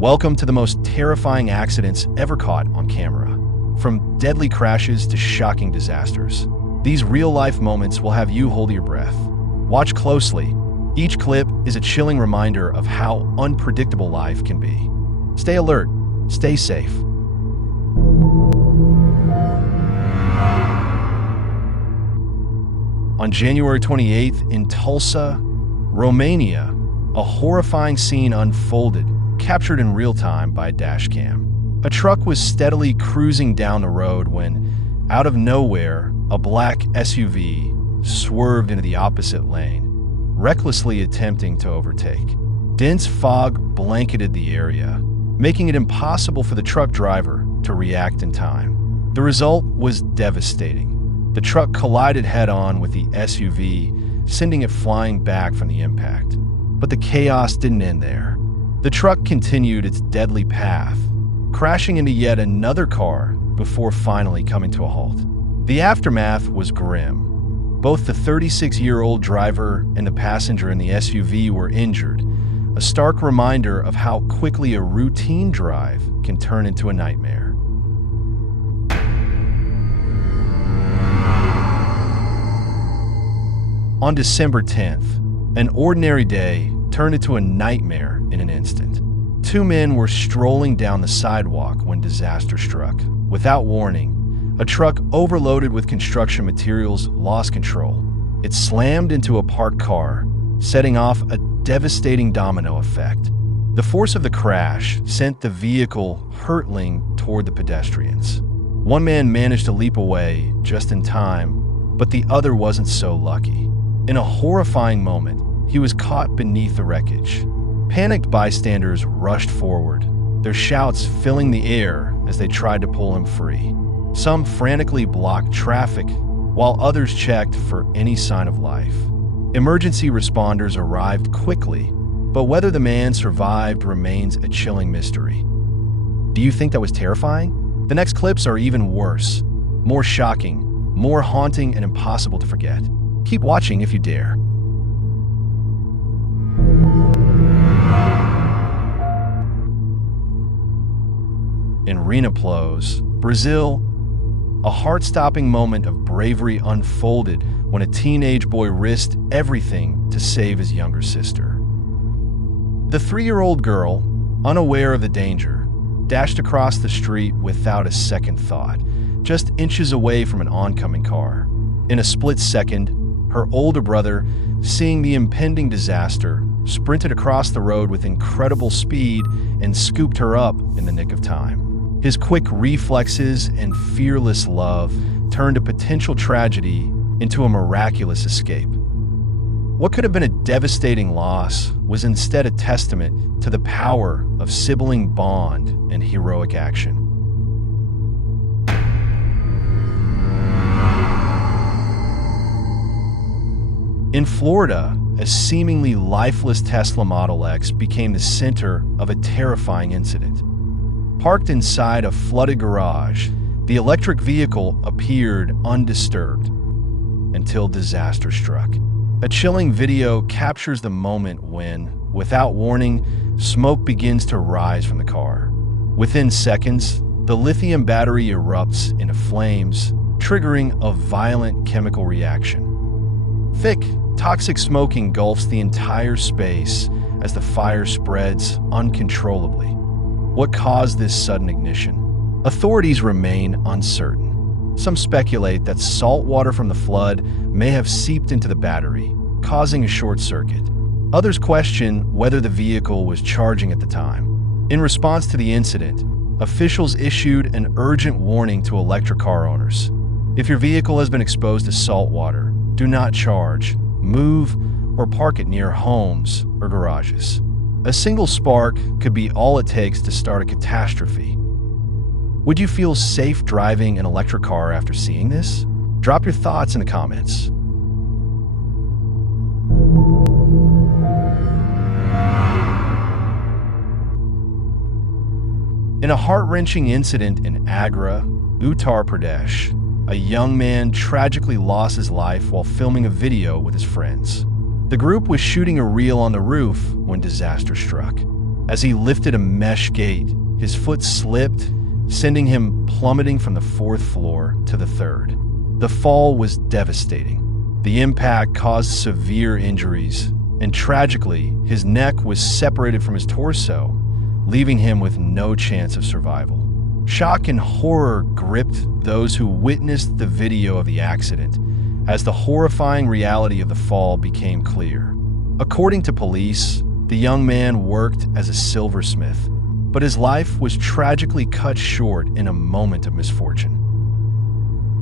Welcome to the most terrifying accidents ever caught on camera. From deadly crashes to shocking disasters, these real-life moments will have you hold your breath. Watch closely. Each clip is a chilling reminder of how unpredictable life can be. Stay alert. Stay safe. On January 28th in Tulsa, Romania, a horrifying scene unfolded, captured in real time by a dash cam. A truck was steadily cruising down the road when, out of nowhere, a black SUV swerved into the opposite lane, recklessly attempting to overtake. Dense fog blanketed the area, making it impossible for the truck driver to react in time. The result was devastating. The truck collided head-on with the SUV, sending it flying back from the impact. But the chaos didn't end there. The truck continued its deadly path, crashing into yet another car before finally coming to a halt. The aftermath was grim. Both the 36-year-old driver and the passenger in the SUV were injured, a stark reminder of how quickly a routine drive can turn into a nightmare. On December 10th, an ordinary day turned into a nightmare in an instant. Two men were strolling down the sidewalk when disaster struck. Without warning, a truck overloaded with construction materials lost control. It slammed into a parked car, setting off a devastating domino effect. The force of the crash sent the vehicle hurtling toward the pedestrians. One man managed to leap away just in time, but the other wasn't so lucky. In a horrifying moment, he was caught beneath the wreckage. Panicked bystanders rushed forward, their shouts filling the air as they tried to pull him free. Some frantically blocked traffic, while others checked for any sign of life. Emergency responders arrived quickly, but whether the man survived remains a chilling mystery. Do you think that was terrifying? The next clips are even worse, more shocking, more haunting, and impossible to forget. Keep watching if you dare. In Rio, Brazil, a heart-stopping moment of bravery unfolded when a teenage boy risked everything to save his younger sister. The 3-year-old girl, unaware of the danger, dashed across the street without a second thought, just inches away from an oncoming car. In a split second, her older brother, seeing the impending disaster, sprinted across the road with incredible speed and scooped her up in the nick of time. His quick reflexes and fearless love turned a potential tragedy into a miraculous escape. What could have been a devastating loss was instead a testament to the power of sibling bond and heroic action. In Florida, a seemingly lifeless Tesla Model X became the center of a terrifying incident. Parked inside a flooded garage, the electric vehicle appeared undisturbed until disaster struck. A chilling video captures the moment when, without warning, smoke begins to rise from the car. Within seconds, the lithium battery erupts into flames, triggering a violent chemical reaction. Thick, toxic smoke engulfs the entire space as the fire spreads uncontrollably. What caused this sudden ignition? Authorities remain uncertain. Some speculate that salt water from the flood may have seeped into the battery, causing a short circuit. Others question whether the vehicle was charging at the time. In response to the incident, officials issued an urgent warning to electric car owners. If your vehicle has been exposed to salt water, do not charge, move, or park it near homes or garages. A single spark could be all it takes to start a catastrophe. Would you feel safe driving an electric car after seeing this? Drop your thoughts in the comments. In a heart-wrenching incident in Agra, Uttar Pradesh, a young man tragically lost his life while filming a video with his friends. The group was shooting a reel on the roof when disaster struck. As he lifted a mesh gate, his foot slipped, sending him plummeting from the 4th floor to the 3rd. The fall was devastating. The impact caused severe injuries, and tragically, his neck was separated from his torso, leaving him with no chance of survival. Shock and horror gripped those who witnessed the video of the accident as the horrifying reality of the fall became clear. According to police, the young man worked as a silversmith, but his life was tragically cut short in a moment of misfortune.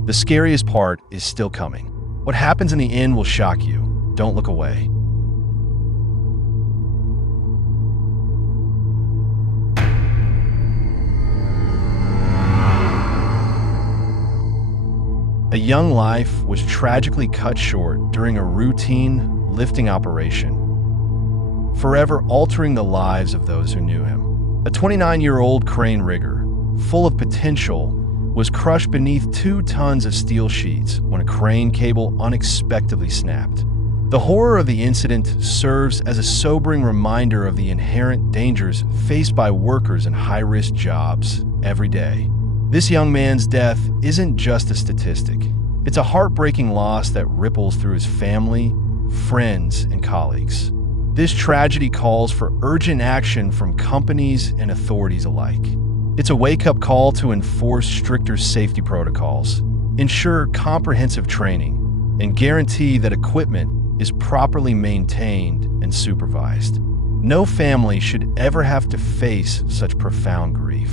The scariest part is still coming. What happens in the end will shock you. Don't look away. A young life was tragically cut short during a routine lifting operation, forever altering the lives of those who knew him. A 29-year-old crane rigger, full of potential, was crushed beneath 2 tons of steel sheets when a crane cable unexpectedly snapped. The horror of the incident serves as a sobering reminder of the inherent dangers faced by workers in high-risk jobs every day. This young man's death isn't just a statistic. It's a heartbreaking loss that ripples through his family, friends, and colleagues. This tragedy calls for urgent action from companies and authorities alike. It's a wake-up call to enforce stricter safety protocols, ensure comprehensive training, and guarantee that equipment is properly maintained and supervised. No family should ever have to face such profound grief.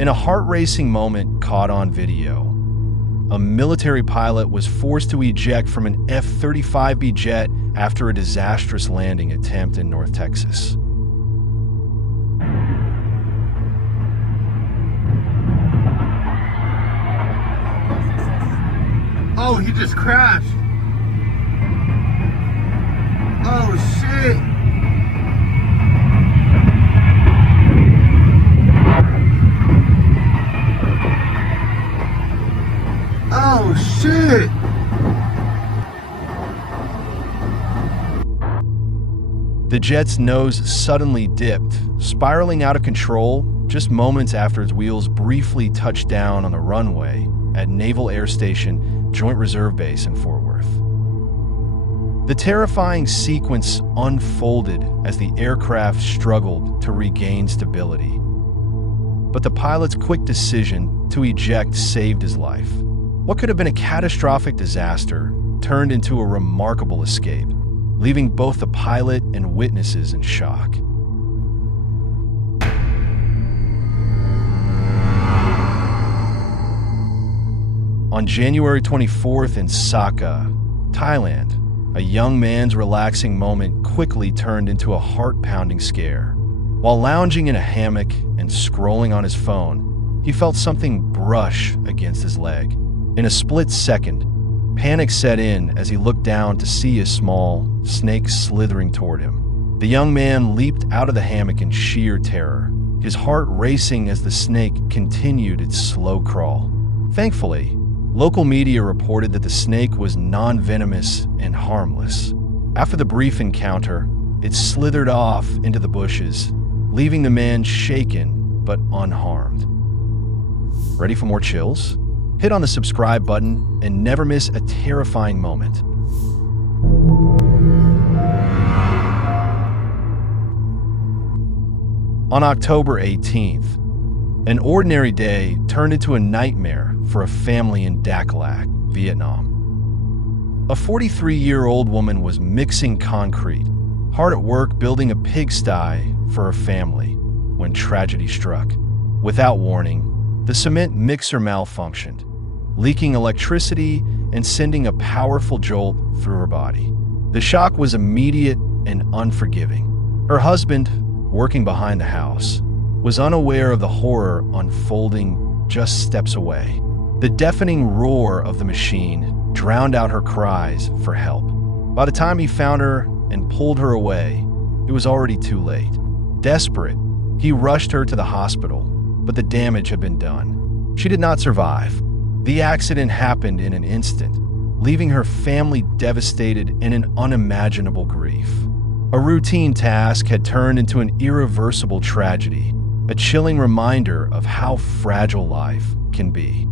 In a heart-racing moment caught on video, a military pilot was forced to eject from an F-35B jet after a disastrous landing attempt in North Texas. Oh, he just crashed. Oh, shit. Oh, shit! The jet's nose suddenly dipped, spiraling out of control just moments after its wheels briefly touched down on the runway at Naval Air Station Joint Reserve Base in Fort Worth. The terrifying sequence unfolded as the aircraft struggled to regain stability. But the pilot's quick decision to eject saved his life. What could have been a catastrophic disaster turned into a remarkable escape, leaving both the pilot and witnesses in shock. On January 24th in Saka, Thailand, a young man's relaxing moment quickly turned into a heart-pounding scare. While lounging in a hammock and scrolling on his phone, he felt something brush against his leg. In a split second, panic set in as he looked down to see a small snake slithering toward him. The young man leaped out of the hammock in sheer terror, his heart racing as the snake continued its slow crawl. Thankfully, local media reported that the snake was non-venomous and harmless. After the brief encounter, it slithered off into the bushes, leaving the man shaken but unharmed. Ready for more chills? Hit on the subscribe button and never miss a terrifying moment. On October 18th, an ordinary day turned into a nightmare for a family in Dak Lak, Vietnam. A 43-year-old woman was mixing concrete, hard at work building a pigsty for her family, when tragedy struck. Without warning, the cement mixer malfunctioned, leaking electricity and sending a powerful jolt through her body. The shock was immediate and unforgiving. Her husband, working behind the house, was unaware of the horror unfolding just steps away. The deafening roar of the machine drowned out her cries for help. By the time he found her and pulled her away, it was already too late. Desperate, he rushed her to the hospital, but the damage had been done. She did not survive. The accident happened in an instant, leaving her family devastated in an unimaginable grief. A routine task had turned into an irreversible tragedy, a chilling reminder of how fragile life can be.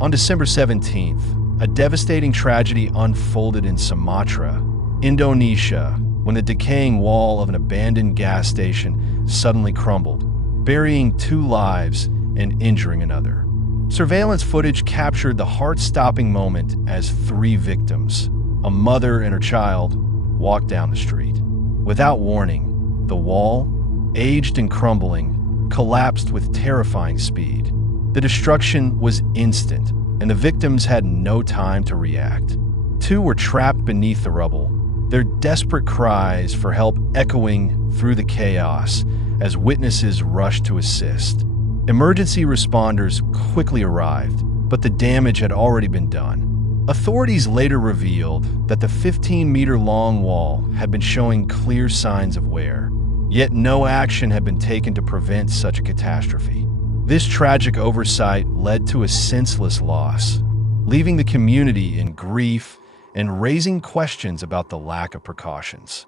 On December 17th, a devastating tragedy unfolded in Somatra, Indonesia, when the decaying wall of an abandoned gas station suddenly crumbled, burying 2 lives and injuring another. Surveillance footage captured the heart-stopping moment as 3 victims, a mother and her child, walked down the street. Without warning, the wall, aged and crumbling, collapsed with terrifying speed. The destruction was instant, and the victims had no time to react. 2 were trapped beneath the rubble, their desperate cries for help echoing through the chaos as witnesses rushed to assist. Emergency responders quickly arrived, but the damage had already been done. Authorities later revealed that the 15-meter-long wall had been showing clear signs of wear, yet no action had been taken to prevent such a catastrophe. This tragic oversight led to a senseless loss, leaving the community in grief and raising questions about the lack of precautions.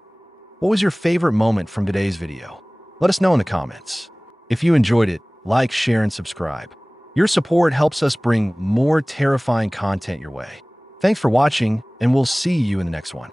What was your favorite moment from today's video? Let us know in the comments. If you enjoyed it, like, share, and subscribe. Your support helps us bring more terrifying content your way. Thanks for watching, and we'll see you in the next one.